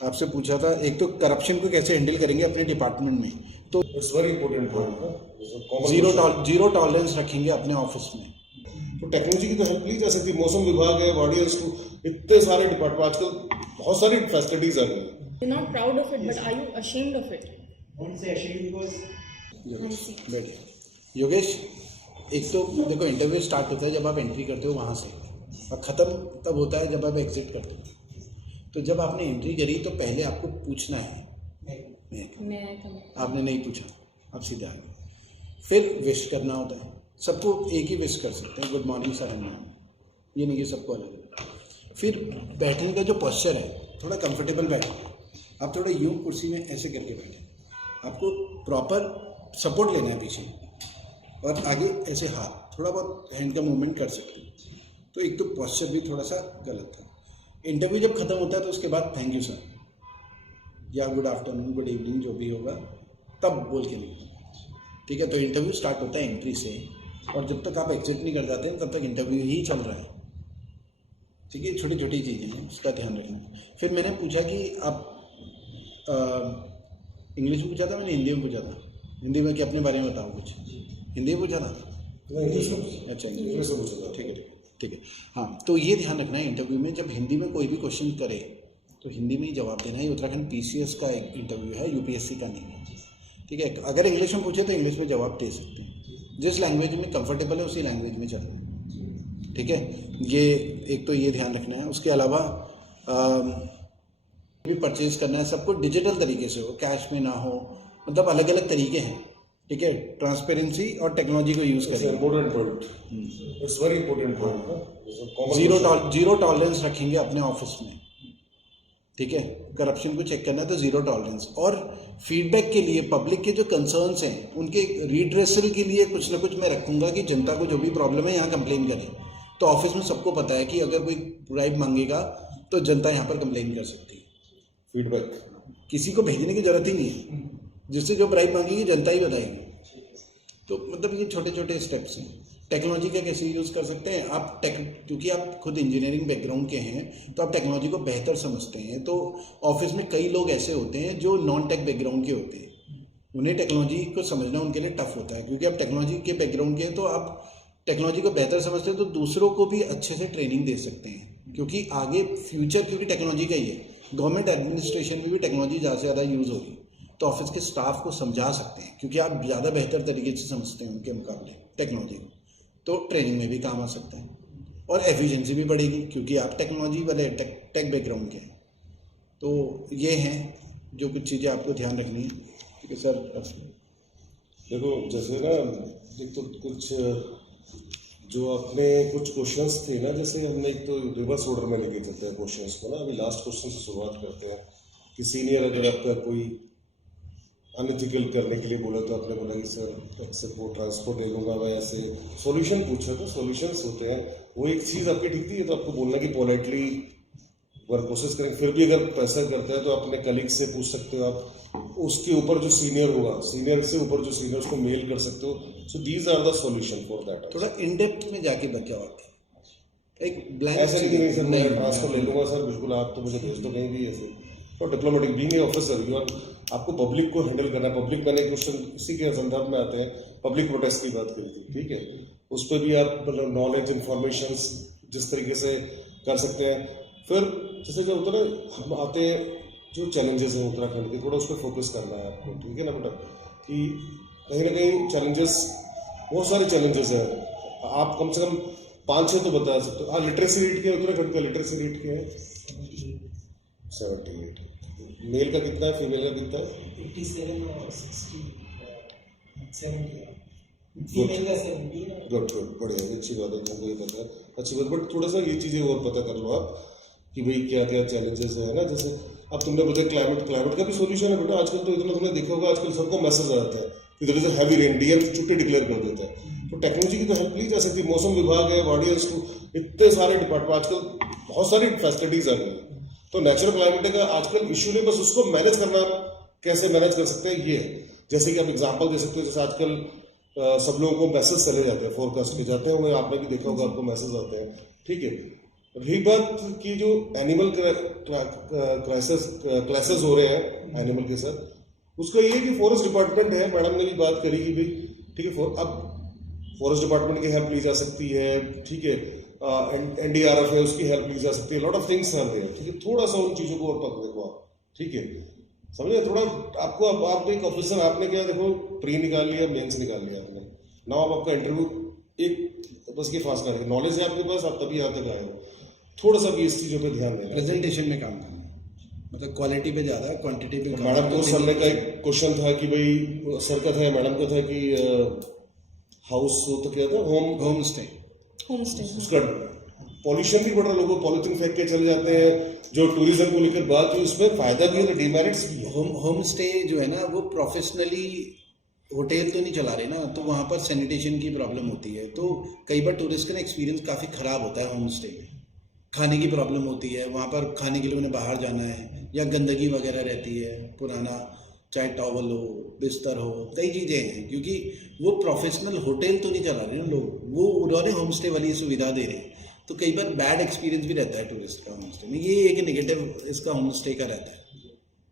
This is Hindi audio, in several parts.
आपसे पूछा था, एक तो करप्शन को कैसे हैंडल करेंगे अपने डिपार्टमेंट में, तो it's very important point. Zero tolerance रखेंगे अपने ऑफिस में। तो टेक्नोलॉजी की तो हेल्प ली जा सकती है। मौसम विभाग है, वार्डियंस टू, इतने सारे डिपार्टमेंट आजकल बहुत सारी फैसिलिटीज आ गई। You're not proud of it, but are you ashamed of it? Don't say ashamed because बैठिए योगेश। एक तो देखो, इंटरव्यू स्टार्ट होता है जब आप एंट्री करते हो वहाँ से, और ख़त्म तब होता है जब आप एग्जिट करते हो। तो जब आपने एंट्री करी तो पहले आपको पूछना है, आपने नहीं पूछा, आप सीधे आ गए। फिर विश करना होता है, सबको एक ही विश कर सकते हैं, गुड मॉर्निंग सर, ये नहीं कि सबको अलग अलग। फिर बैठने का जो पोस्चर है, थोड़ा कंफर्टेबल बैठो। आप थोड़ा यूं कुर्सी में ऐसे करके बैठे, आपको प्रॉपर सपोर्ट लेना है पीछे, और आगे ऐसे हाथ थोड़ा बहुत हैंड का मूवमेंट कर सकते हैं। तो एक तो पोस्चर भी थोड़ा सा गलत था। इंटरव्यू जब खत्म होता है तो उसके बाद थैंक यू सर या गुड आफ्टरनून, गुड इवनिंग, जो भी होगा तब बोल के निकलो, ठीक है। तो इंटरव्यू स्टार्ट होता है एंट्री से, और जब तक आप एग्जिट नहीं कर जाते हैं तब तक इंटरव्यू ही चल रहा है, ठीक है। छोटी छोटी चीज़ें हैं, उसका ध्यान रखना। फिर मैंने पूछा कि आप इंग्लिश में पूछा था, मैंने हिंदी में पूछा था। हिंदी में कि अपने बारे में बताओ कुछ, हिंदी में पूछा था। अच्छा, इंग्लिश में पूछा था, ठीक है ठीक है। हाँ, तो ये ध्यान रखना है इंटरव्यू में, जब हिंदी में कोई भी क्वेश्चन करे तो हिंदी में ही जवाब देना है। उत्तराखंड पीसीएस का एक इंटरव्यू है, यूपीएससी का नहीं है, ठीक है। अगर इंग्लिश में पूछे तो इंग्लिश में जवाब दे सकते हैं, जिस लैंग्वेज में कंफर्टेबल है उसी लैंग्वेज में चलना, ठीक है। ये एक तो ये ध्यान रखना है। उसके अलावा भी परचेज करना है, सबको डिजिटल तरीके से हो, कैश में ना हो, मतलब अलग अलग तरीके हैं, ठीक है। ट्रांसपेरेंसी और टेक्नोलॉजी को यूज़ करें। Important point, it's very important point. Zero tolerance रखेंगे अपने ऑफिस में, ठीक है। करप्शन को चेक करना है तो जीरो टॉलरेंस। और फीडबैक के लिए पब्लिक के जो कंसर्न्स हैं उनके रिड्रेसल के लिए कुछ ना कुछ मैं रखूंगा कि जनता को जो भी प्रॉब्लम है यहाँ कंप्लेन करें। तो ऑफिस में सबको पता है कि अगर कोई ब्राइब मांगेगा तो जनता यहाँ पर कंप्लेन कर सकती है। फीडबैक किसी को भेजने की जरूरत ही नहीं है, जिससे जो ब्राइब मांगेगी जनता ही बताएगी। तो मतलब ये छोटे छोटे स्टेप्स हैं। टेक्नोलॉजी का कैसे यूज़ कर सकते हैं आप, क्योंकि आप खुद इंजीनियरिंग बैकग्राउंड के हैं तो आप टेक्नोलॉजी को बेहतर समझते हैं। तो ऑफिस में कई लोग ऐसे होते हैं जो नॉन टेक बैकग्राउंड के होते हैं, उन्हें टेक्नोलॉजी को समझना उनके लिए टफ होता है। क्योंकि आप टेक्नोलॉजी के बैकग्राउंड के हैं तो आप टेक्नोलॉजी को बेहतर समझते हैं, तो दूसरों को भी अच्छे से ट्रेनिंग दे सकते हैं। क्योंकि आगे फ्यूचर क्योंकि टेक्नोलॉजी का ही है, गवर्नमेंट एडमिनिस्ट्रेशन में भी टेक्नोलॉजी ज़्यादा से ज़्यादा यूज़ होगी, तो ऑफिस के स्टाफ को समझा सकते हैं क्योंकि आप ज़्यादा बेहतर तरीके से समझते हैं उनके मुकाबले टेक्नोलॉजी को। तो ट्रेनिंग में भी काम आ सकता है और एफिशिएंसी भी बढ़ेगी क्योंकि आप टेक्नोलॉजी वाले टेक बैकग्राउंड के हैं। तो ये हैं जो कुछ चीज़ें आपको ध्यान रखनी है, ठीक है सर। देखो जैसे ना, एक तो कुछ जो अपने कुछ क्वेश्चंस थे ना, जैसे हमने एक तो रिवर्स ऑर्डर में लेके चलते हैं क्वेश्चंस को ना। अभी लास्ट क्वेश्चन से शुरुआत करते हैं कि सीनियर अगर आपका कोई अनएथिकल करने के लिए बोला तो आपने बोला कि सर वो ट्रांसपोर्ट ले लूँगा मैं, ऐसे सॉल्यूशन पूछा। तो सॉल्यूशंस होते हैं, वो एक चीज़ आपकी ठीक थी, तो आपको बोलना कि पोलाइटली वर्क कोशिश करेंगे। फिर भी अगर पैसा करता है तो अपने कलीग से पूछ सकते हो आप, उसके ऊपर जो सीनियर होगा, सीनियर से ऊपर जो सीनियर, उसको मेल कर सकते हो। So these are the solution for that. थोड़ा इन डेप्थ में जाके बचा होता है, एक ब्लैंक ऐसा नहीं सर मैं ट्रांसफर ले लूँगा सर, बिल्कुल आप तो मुझे भेज दो कहीं भी ऐसे। और diplomatic being a officer you are, आपको पब्लिक को हैंडल करना है। पब्लिक, मैंने क्वेश्चन इसी के संदर्भ में आते हैं, पब्लिक प्रोटेस्ट की बात करी थी, ठीक है। उस पर भी आप मतलब नॉलेज इन्फॉर्मेशन जिस तरीके से कर सकते हैं। फिर जैसे जो होता है ना, हम आते हैं जो चैलेंजेस हैं उत्तराखंड के, थोड़ा उस पर फोकस करना है आपको, ठीक है ना बेटा। कि कहीं ना कहीं चैलेंजेस, बहुत सारे चैलेंजेस हैं, आप कम से कम 5-6 तो बता सकते हो। हाँ, लिटरेसी रेट क्या है उत्तराखंड का? लिटरेसी रेट क्या है? 78। मेल का कितना है, फीमेल का कितना है? 87 और 60, 70 फीमेल का 70। गुड गुड, बढ़िया, अच्छी बात है, तुमको ये पता है, अच्छी बात। बट थोड़ा सा ये चीज़ें और पता कर लो आप कि भाई क्या क्या चैलेंजेस है ना। जैसे अब तुमने बताया क्लाइमेट का भी सोल्यूशन है बेटा। आजकल तो इतना तुमने देखा होगा, आजकल सबको मैसेज आ जाता है कि there is a heavy rain, DM छुट्टी डिक्लेयर कर देता है। तो टेक्नोलॉजी की तो हेल्प ली जा सकती है। मौसम विभाग है, वार्डियंस टू, इतने सारे डिपार्टमेंट आजकल बहुत सारी फैसिलिटीज आ गई। तो नेचुरल क्लाइमेट का आजकल इशू नहीं, बस उसको मैनेज करना, कैसे मैनेज कर सकते हैं ये। जैसे कि आप एग्जांपल दे सकते हो, जैसे आजकल सब लोगों को मैसेज चले जाते हैं, फोरकास्ट के जाते होंगे, आपने भी देखा होगा, आपको मैसेज आते हैं, ठीक है। रही बात की जो एनिमल क्लासेस हो रहे हैं एनिमल के साथ, उसका ये है कि फॉरेस्ट डिपार्टमेंट है, मैडम ने भी बात करी कि भाई ठीक है, अब फॉरेस्ट डिपार्टमेंट की हेल्प ली जा सकती है, ठीक है, NDRF है उसकी हेल्प ली जा सकती है, lot of things are there, ठीक है, थोड़ा सा उन चीजों को और पकड़ देखो आप, ठीक है, समझे, थोड़ा आपको अब आप एक ऑफिसर, आपने क्या देखो प्री निकाल लिया, मेंस निकाल लिया आपने, नाउ अब आपका इंटरव्यू एक बस के फास्ट करेंगे, नॉलेज है आपके पास, आप तभी यहाँ तक आए हो, थोड़ा सा भी इस चीजों पे ध्यान देना, प्रेजेंटेशन में काम करना, मतलब क्वालिटी पे ज्यादा, क्वांटिटी पे कम। मैडम को सर ने का एक क्वेश्चन था कि भाई सर का था, मैडम का था कि हाउस तो क्या था, होम स्टे, उसका पॉल्यूशन भी बढ़ रहा है, लोग पॉलिथीन फेंक के चले जाते हैं, जो टूरिज्म को लेकर बात हुई उसमें फायदा भी है तो डिमेरिट्स भी है। होम स्टे जो है ना वो प्रोफेशनली होटल तो नहीं चला रहे ना, तो वहाँ पर सैनिटेशन की प्रॉब्लम होती है, तो कई बार टूरिस्ट का एक्सपीरियंस काफ़ी ख़राब होता है होम स्टे में। खाने की प्रॉब्लम होती है, वहाँ पर खाने के लिए उन्हें बाहर जाना है, या गंदगी वगैरह रहती है, पुराना चाहे टॉवल हो, बिस्तर हो, कई चीज़ें हैं, क्योंकि वो प्रोफेशनल होटल तो नहीं चला रहे ना लोग, वो उन्होंने होम स्टे वाली सुविधा दे रहे हैं, तो कई बार बैड एक्सपीरियंस भी रहता है टूरिस्ट का होम स्टे में, ये एक नेगेटिव इसका होम स्टे का रहता है,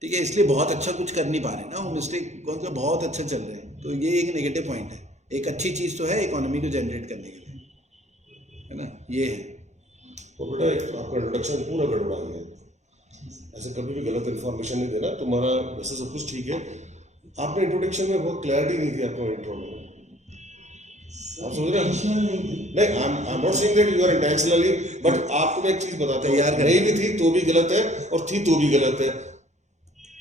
ठीक है, इसलिए बहुत अच्छा कुछ कर नहीं पा रहे ना होम स्टे, कौन सा बहुत अच्छे चल रहे हैं, तो ये एक नेगेटिव पॉइंट है। एक अच्छी चीज़ तो है इकोनॉमी को जनरेट करने के लिए, है ना, ये है। तो बेटा आपका इंट्रोडक्शन पूरा गड़बड़ा गया, ऐसे कभी भी गलत इन्फॉर्मेशन नहीं देना, तुम्हारा वैसे सब कुछ ठीक है, आपने इंट्रोडक्शन में बहुत क्लैरिटी नहीं थी आपको इंट्रो में, आप समझ रहे हैं? नहीं, I am not saying that you are intentionally, but आपको मैं एक चीज बताता हूँ, नहीं भी थी तो भी गलत है और थी तो भी गलत है,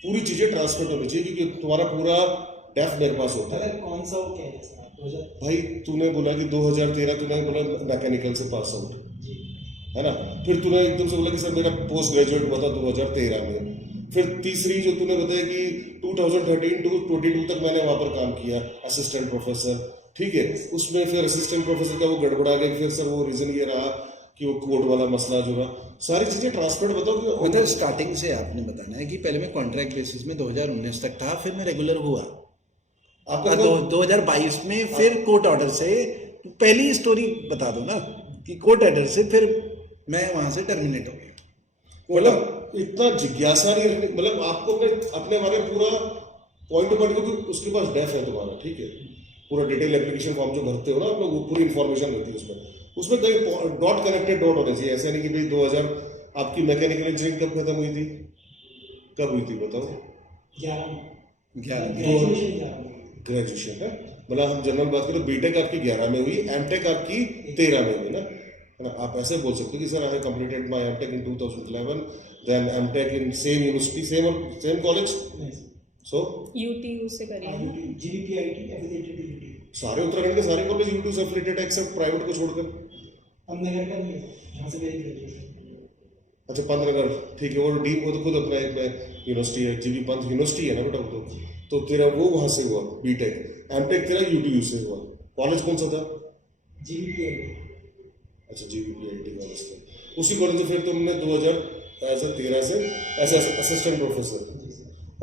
पूरी चीजें ट्रांसमिट होनी चाहिए, क्योंकि तुम्हारा पूरा डेफ मेरे पास होता है। कौन सा वो क्या है सर? भाई तूने बोला कि 2013, तूने बोला मैकेनिकल से पास आउट, है ना, फिर तूने एकदम से बोला कि सर मेरा पोस्ट ग्रेजुएट हुआ था 2013 में, फिर तीसरी जो तूने बताया कि 2013 to 22 तक मैंने वहां पर काम किया असिस्टेंट प्रोफेसर, ठीक है, उसमें फिर असिस्टेंट प्रोफेसर का वो गड़बड़ा गया, फिर सर वो रीजन ये रहा कि वो कोर्ट वाला मसला जो रहा, सारी चीजें ट्रांसपेरेंट बताओ कि मतलब स्टार्टिंग से आपने बताना है कि पहले मैं कॉन्ट्रैक्ट बेसिस में 2019 तक था, फिर मैं रेगुलर हुआ आपका 2022 में, फिर कोर्ट ऑर्डर से, पहली स्टोरी बता दो ना कि कोर्ट ऑर्डर से फिर मैं वहां से टर्मिनेट हो गया। मतलब इतना जिज्ञासा नहीं रखनी, मतलब आपको अपने बारे में पूरा पॉइंट टू पॉइंट, क्योंकि उसके पास डेफ है तुम्हारा, ठीक है, पूरा डिटेल एप्लीकेशन फॉर्म जो भरते हो ना आप लोग, वो पूरी इन्फॉर्मेशन रहती है उसमें कई डॉट कनेक्टेड डॉट होने चाहिए, ऐसे नहीं कि भाई 2000 आपकी मैकेनिकल इंजीनियरिंग कब खत्म हुई थी, कब हुई थी बताओ? 11 ग्रेजुएशन है, मतलब हम जनरल बात करें, बीटेक आपकी 11 में हुई, एमटेक आपकी 13 में हुई ना, आप ऐसे बोल सकते हो कि sir I have completed my MTech in 2011, then MTech in same university, same college, so UTU से करिए ना, GVPIT एफिलिएटेड, सारे उत्तराखंड के सारे कॉलेज यूट्यूब से एफिलिएटेड एक्सेप्ट प्राइवेट को छोड़कर। पंतनगर का नहीं है, जहाँ से मेरी ग्रेजुएशन। अच्छा पंतनगर, ठीक है, और डी वो तो खुद अपना एक यूनिवर्सिटी है, जीबी पंत यूनिवर्सिटी है ना बेटा, तो तेरा वो वहां से हुआ बीटेक, एमटेक तेरा यूटीयू से हुआ, कॉलेज कौन सा था? GVPIT। अच्छा GVPIT कॉलेज से, उसी कॉलेज में फिर तुमने 2013 से एज असिस्टेंट प्रोफेसर।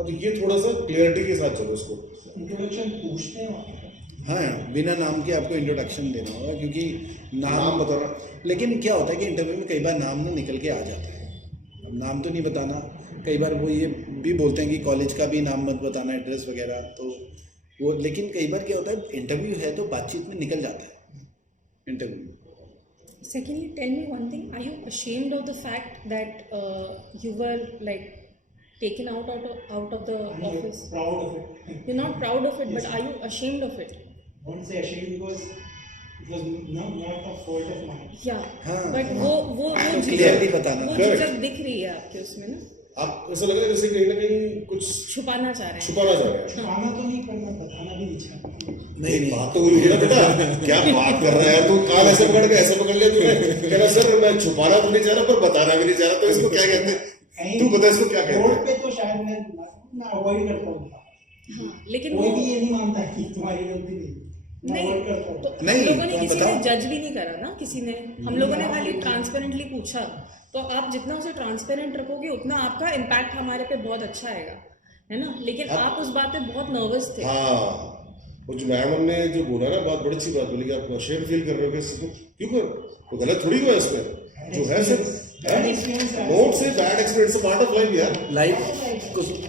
अब ये थोड़ा सा क्लियरिटी के साथ चलो उसको, इंट्रोडक्शन पूछते हैं वहाँ। हाँ, बिना नाम के आपको इंट्रोडक्शन देना होगा, क्योंकि नाम बताना, लेकिन क्या होता है कि इंटरव्यू में कई बार नाम ना निकल के आ जाता है, अब नाम तो नहीं बताना, कई बार वो ये भी बोलते हैं कि कॉलेज का भी नाम मत बताना, एड्रेस वगैरह, तो वो, लेकिन कई बार क्या होता है इंटरव्यू है तो बातचीत में निकल जाता है इंटरव्यू में। Secondly, tell me one thing. Are you ashamed of the fact that you were like taken out of the office? Proud of it. You're not proud of it, but are you ashamed of it? I won't say ashamed because it was not a fault of mine. Yeah. हाँ, but वो clearly बताना। वो Correct. झिझक दिख रही है आपके उसमें ना, आप ऐसा लग रहा है जैसे कहीं ना कहीं कुछ छुपाना चाह रहे हैं। छुपाना चाह रहे हैं। छुपाना तो नहीं, पर मैं बताना भी नहीं चाहता। नहीं नहीं, बात तो हुई है ना बेटा, क्या बात कर रहा है तू, कान ऐसे पकड़ के ऐसे पकड़ लिया तूने, कहना सर मैं छुपाना तो नहीं चाह रहा पर बताना भी नहीं चाह रहा, तो इसको क्या कहते हैं, तू बता इसको क्या कहते रोड हैं? पे तो शायद मैं अवॉइड करता हूँ, हाँ, लेकिन कोई वो भी ये नहीं मानता है कि तुम्हारी गलती नहीं, मैं नहीं, अवॉइड करता हूँ। तो हम नहीं, लोगों ने किसी बताओ। ने जज भी नहीं करा ना, किसी ने, हम लोगों ने खाली ट्रांसपेरेंटली पूछा, तो आप जितना उसे ट्रांसपेरेंट रखोगे उतना आपका इम्पैक्ट हमारे पे बहुत अच्छा आएगा, है ना, लेकिन आप उस बात पे बहुत नर्वस थे। हाँ, वो जो मैडम ने जो बोला ना, बात बड़ी अच्छी बात बोली कि आप अशेम फील कर रहे हो, क्यों कर, वो गलत थोड़ी हुआ इसमें, जो है सिर्फ नोट से bad experience part of life यार। लाइफ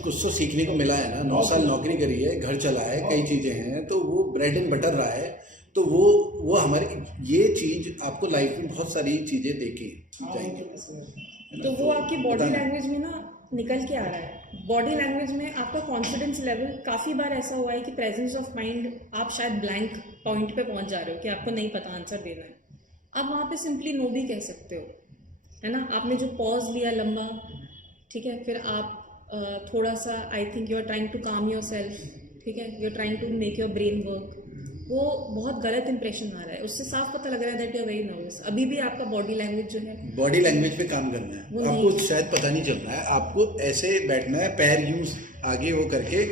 कुछ तो सीखने को मिला है ना। 9 साल नौकरी करी है, घर चला है, कई चीज़ें हैं, तो वो ब्रेड एंड बटर रहा है। तो वो हमारी ये चीज़ आपको लाइफ में बहुत सारी चीज़ें देके जाएंगी। तो वो आपकी बॉडी लैंग्वेज में ना निकल के आ रहा है। बॉडी लैंग्वेज में आपका कॉन्फिडेंस लेवल, काफ़ी बार ऐसा हुआ है कि प्रेजेंस ऑफ माइंड आप शायद ब्लैंक पॉइंट पे पहुंच जा रहे हो कि आपको नहीं पता आंसर देना है, आप वहाँ पे सिंपली नो भी कह सकते हो, है ना। आपने जो पॉज लिया लंबा, ठीक है, फिर आप थोड़ा सा I think you are trying to calm yourself, ठीक है, you are trying to make your brain work, वो बहुत गलत इंप्रेशन आ रहा है। उससे साफ पता लग रहा है that you are very nervous. अभी भी आपका बॉडी लैंग्वेज जो है, बॉडी लैंग्वेज पे काम करना है आपको, शायद पता नहीं चल रहा है। आपको ऐसे बैठना है, पैर यूं आगे वो करके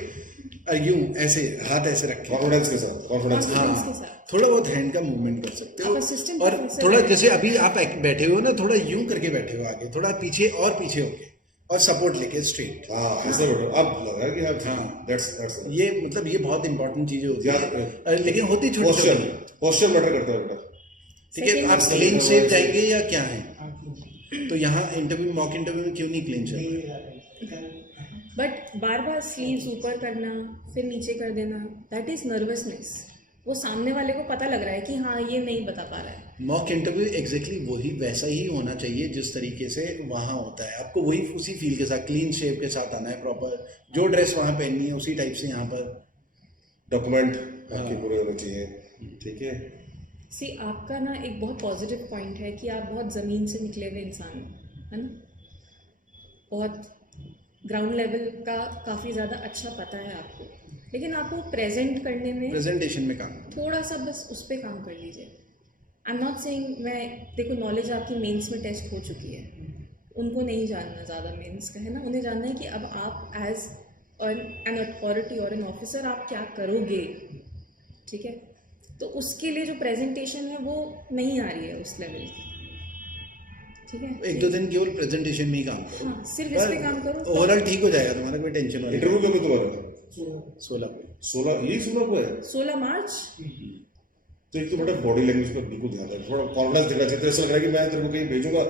और यूं ऐसे हाथ ऐसे रखें, कॉन्फिडेंस के साथ, कॉन्फिडेंस के साथ। हाँ, थोड़ा बहुत हैंड का मूवमेंट कर सकते आप हो। assistant और professor थोड़ा हैं। जैसे अभी आप बैठे हो ना, थोड़ा यूं करके बैठे हो, आगे थोड़ा पीछे और पीछे होके और सपोर्ट लेके स्ट्रेट। हाँ ऐसे बैठो, अब लग रहा है कि हाँ दैट्स ये मतलब ये बहुत इंपॉर्टेंट चीजें होती याद है, लेकिन होती छोटी पोस्चर, छोटी। पोस्चर मैटर करता है बेटा। ठीक है, आप क्लीन शेप जाएंगे या क्या है? तो यहाँ इंटरव्यू, मॉक इंटरव्यू में क्यों नहीं clean shape? But bar bar sleeves ऊपर करना फिर नीचे कर देना, दैट इज नर्वसनेस। वो सामने वाले को पता लग रहा है कि हाँ ये नहीं बता पा रहा है। मॉक इंटरव्यू एग्जैक्टली वही वैसा ही होना चाहिए जिस तरीके से वहाँ होता है। आपको वही उसी फील के साथ, क्लीन शेप के साथ आना है, प्रॉपर जो ड्रेस वहाँ पहननी है उसी टाइप से यहाँ पर डॉक्यूमेंट आपके पूरे होने चाहिए, ठीक है। सी आपका ना एक बहुत पॉजिटिव पॉइंट है कि आप बहुत ज़मीन से निकले हुए इंसान है ना, बहुत ग्राउंड लेवल का काफ़ी ज़्यादा अच्छा पता है आपको, लेकिन आपको प्रेजेंट करने में, प्रेजेंटेशन में काम थोड़ा सा बस उस पर काम कर लीजिए। आई एम नॉट सेइंग, मैं देखो नॉलेज आपकी मेंस में टेस्ट हो चुकी है, उनको नहीं जानना ज़्यादा मेंस का, है ना। उन्हें जानना है कि अब आप एज एन अथॉरिटी और एन ऑफिसर आप क्या करोगे, ठीक है। तो उसके लिए जो प्रेजेंटेशन है वो नहीं आ रही है उस लेवल की, ठीक है। 1-2 दिन केवल प्रेजेंटेशन में ही काम करो। हाँ, सिर्फ इस पे काम करो, ओवरऑल ठीक हो जाएगा तुम्हारा, कोई टेंशन वाली। इंटरव्यू कब है तुम्हारा? 16 को। 16 को है। 16 मार्च। तो एक तो बेटा बॉडी लैंग्वेज पर बिल्कुल ध्यान रहे, थोड़ा कॉन्फिडेंस देना चाहिए। तो ऐसा लग रहा है कि मैं तेरे को कहीं भेजूंगा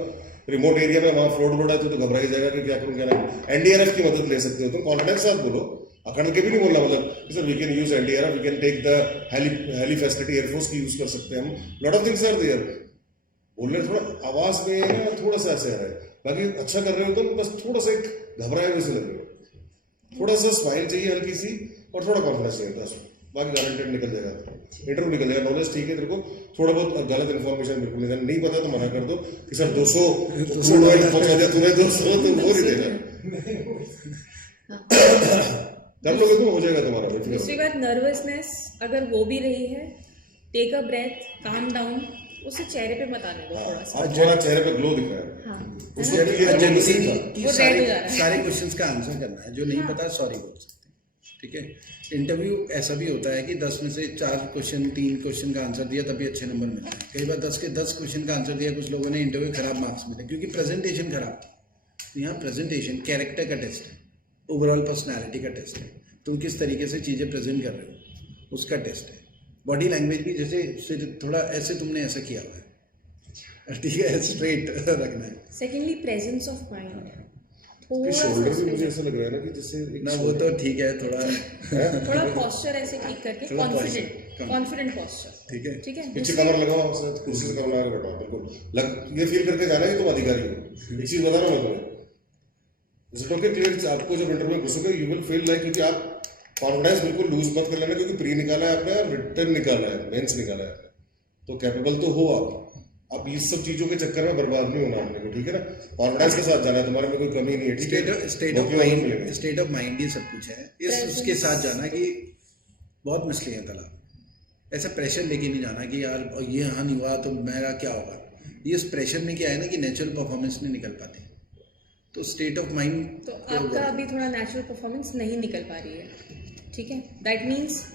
रिमोट एरिया में, वहाँ फ्रॉड बोर्ड है, तो घबरा ही जाएगा कि क्या करूँ क्या नहीं। एनडीआरएफ की मदद ले सकते हो तुम, कॉन्फिडेंस के साथ बोलो, अखंड के भी नहीं बोलना, मतलब sir we can use NDRF, we can take the heli facility, air force की यूज कर सकते हैं हम, lot of things are there. बोलने थोड़ा आवाज में ना थोड़ा सा ऐसे आ रहा है, बाकी अच्छा कर रहे हो तुम, बस थोड़ा सा एक घबराए वैसे लग रहे हो, थोड़ा सा स्माइल चाहिए हल्की सी और थोड़ा कॉन्फिडेंस चाहिए, बस बाकी गारंटेड निकल जाएगा, इंटरव्यू निकल जाएगा। नॉलेज ठीक है तेरे को, थोड़ा बहुत गलत इन्फॉर्मेशन बिल्कुल नहीं देना, नहीं पता तो मना कर दो कि सर 200 क्रूड ऑयल पहुंचा दिया तूने 200, तो वो नहीं देना, कर लोगे तो हो जाएगा तुम्हारा। दूसरी बात, नर्वसनेस अगर वो भी रही है, take a breath, calm down, उसे चेहरे पे बताने दो थोड़ा सा। आज तुम्हारा चेहरे पे ग्लो दिख रहा है, हाँ, उस वक्त ये जेलसी था। की वो सारे रेड हो जा रहा है। सारे क्वेश्चंस का आंसर करना है, जो नहीं पता सॉरी बोल सकते हैं, ठीक है। इंटरव्यू ऐसा भी होता है कि 10 में से 4 क्वेश्चन, 3 क्वेश्चन का आंसर दिया तभी अच्छे नंबर मिलते हैं। कई बार 10 के 10 क्वेश्चन का आंसर दिया, कुछ लोगों ने इंटरव्यू खराब मार्क्स मिले क्योंकि प्रेजेंटेशन खराब थी। यहाँ प्रेजेंटेशन कैरेक्टर का टेस्ट है, ओवरऑल पर्सनैलिटी का टेस्ट है, तुम किस तरीके से चीज़ें प्रेजेंट कर रहे हो उसका टेस्ट है। बॉडी लैंग्वेज भी जैसे फिर थोड़ा ऐसे तुमने ऐसा किया हुआ है, ठीक है, स्ट्रेट रखना है। सेकेंडली प्रेजेंस ऑफ माइंड, ये शोल्डर भी मुझे ऐसा लग रहा है ना कि जैसे ना वो तो ठीक है, थोड़ा पॉस्चर ऐसे ठीक करके, थोड़ा कॉन्फिडेंट पॉस्चर, ठीक है, ठीक है। पीछे कमर लगाओ, कुर्सी से कमर लगा के बैठो, बिल्कुल ये फील करके जाना है कि तुम अधिकारी हो। एक चीज बता रहा हूँ मैं तुम्हें, जैसे टोके क्लियर, आपको जब इंटरव्यू में घुसोगे यू विल फील लाइक, क्योंकि आप कॉन्फिडेंस बिल्कुल लूज मत कर लेना, क्योंकि प्री निकाला है आपने और रिटर्न निकाला है, मेंस निकाला है, तो कैपेबल तो हो आप इस सब चीजों के चक्कर में बर्बाद नहीं होना आपने को, ठीक है ना। कॉन्फिडेंस के साथ जाना है, तुम्हारे में कोई कमी नहीं है, ठीक है। स्टेट ऑफ माइंड ये सब कुछ है, इस उसके साथ जाना कि बहुत मुश्किल है तालाब। ऐसा प्रेशर लेके नहीं जाना कि यार ये हाँ नहीं हुआ तो मेरा क्या होगा। ये इस प्रेशर में क्या है ना कि नेचुरल परफॉर्मेंस नहीं निकल पाती, तो स्टेट ऑफ माइंड, तो आपका अभी थोड़ा नेचुरल परफॉर्मेंस नहीं निकल पा रही है, ठीक है। दैट मीन्स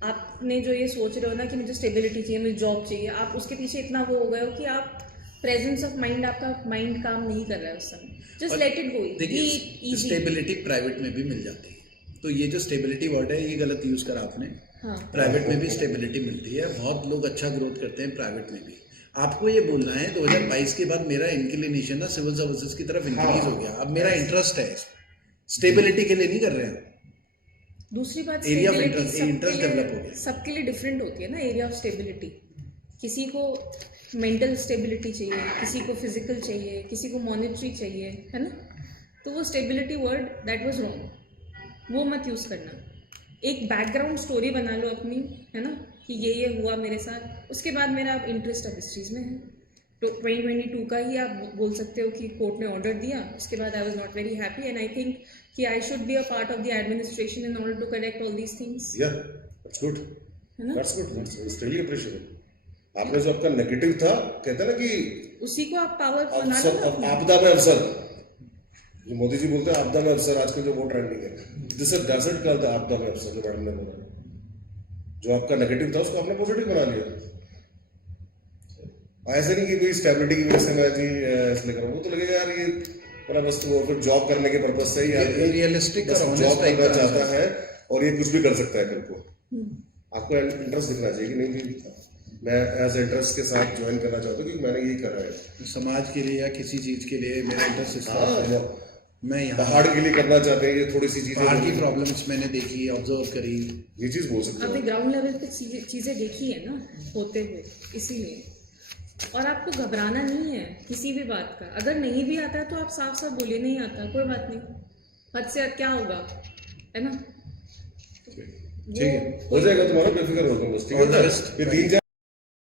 आपने जो ये सोच रहे हो ना कि मुझे स्टेबिलिटी चाहिए, मुझे जॉब चाहिए, आप उसके पीछे इतना वो हो गए हो कि आप प्रेजेंस ऑफ माइंड, आपका माइंड काम नहीं कर रहा है उस समय, जस्ट लेट इट गो। देखिए स्टेबिलिटी प्राइवेट में भी मिल जाती है, तो ये जो स्टेबिलिटी वर्ड है ये गलत यूज करा आपने। हाँ, प्राइवेट में भी स्टेबिलिटी मिलती है, बहुत लोग अच्छा ग्रोथ करते हैं प्राइवेट में भी। आपको ये बोलना है 2022 के बाद मेरा इंक्लिनेशन ना सिविल सर्विसेज की तरफ इंक्रीज हो गया, अब मेरा इंटरेस्ट है, स्टेबिलिटी के लिए नहीं कर रहे हैं। दूसरी बात एरिया ऑफ stability इंटरेस्ट सबके इंटरेस्ट लिए- डेवलप हो गया। सबके लिए डिफरेंट होती है ना एरिया ऑफ स्टेबिलिटी। किसी को मेंटल स्टेबिलिटी चाहिए, किसी को फिजिकल चाहिए, किसी को मॉनेटरी चाहिए, है ना। तो वो stability word that was wrong, वो मत यूज़ करना। एक बैकग्राउंड स्टोरी बना लो अपनी, है ना, कि ये हुआ मेरे साथ, उसके बाद मेरा अब इंटरेस्ट अब इस चीज़ में है। तो 2022 का ही आप बोल सकते हो कि कोर्ट ने ऑर्डर दिया, उसके बाद I was not very happy and I think कि I should be a part of the administration in order to correct all these things, या दैट्स गुड, है ना। That's good, that's really appreciated. आपने जो आपका नेगेटिव था, कहते हैं ना कि उसी को आप पावर बना लो अवसर, ना अपनी। आपदा में अवसर, जो मोदी जी बोलते हैं आपदा में अवसर, आजकल जो बहुत ट्रेंडिंग है, this is doesn't call the आपदा में अवसर, जो मैडम ने बोला। जो आपका नेगेटिव था उसको आपने पॉजिटिव बना लिया। ऐसे नहीं कि कोई स्टेबिलिटी की वजह से मैं जी इसलिए कर रहा हूँ, वो तो लगेगा यार ये मेरा बस वो फिर जॉब करने के पर्पज से ही यार रियलिस्टिक और जॉब ऑनेस्ट करना चाहता है और ये कुछ भी कर सकता है कल को। आपको इंटरेस्ट दिखना चाहिए कि नहीं भी मैं एज इंटरेस्ट के साथ ज्वाइन करना चाहता हूँ, क्योंकि मैंने यही करा है समाज के लिए या किसी चीज के लिए मेरा इंटरेस्ट इस हाँ, तरफ है। मैं यहाँ पहाड़ के लिए करना चाहते हैं, ये थोड़ी सी चीजें पहाड़ की प्रॉब्लम्स मैंने देखी, ऑब्जर्व करी। ये चीज बोल सकते आपने हो। ग्राउंड लेवल पे चीज़ें देखी है ना होते हुए, इसीलिए। और आपको घबराना नहीं है किसी भी बात का। अगर नहीं भी आता है तो आप साफ साफ बोलिए नहीं आता, कोई बात नहीं, हद से क्या होगा, है ना। ठीक है, हो जाएगा तुम्हारा, बेफिक्र हो तुम बस, ठीक All the है। best. ये 3-4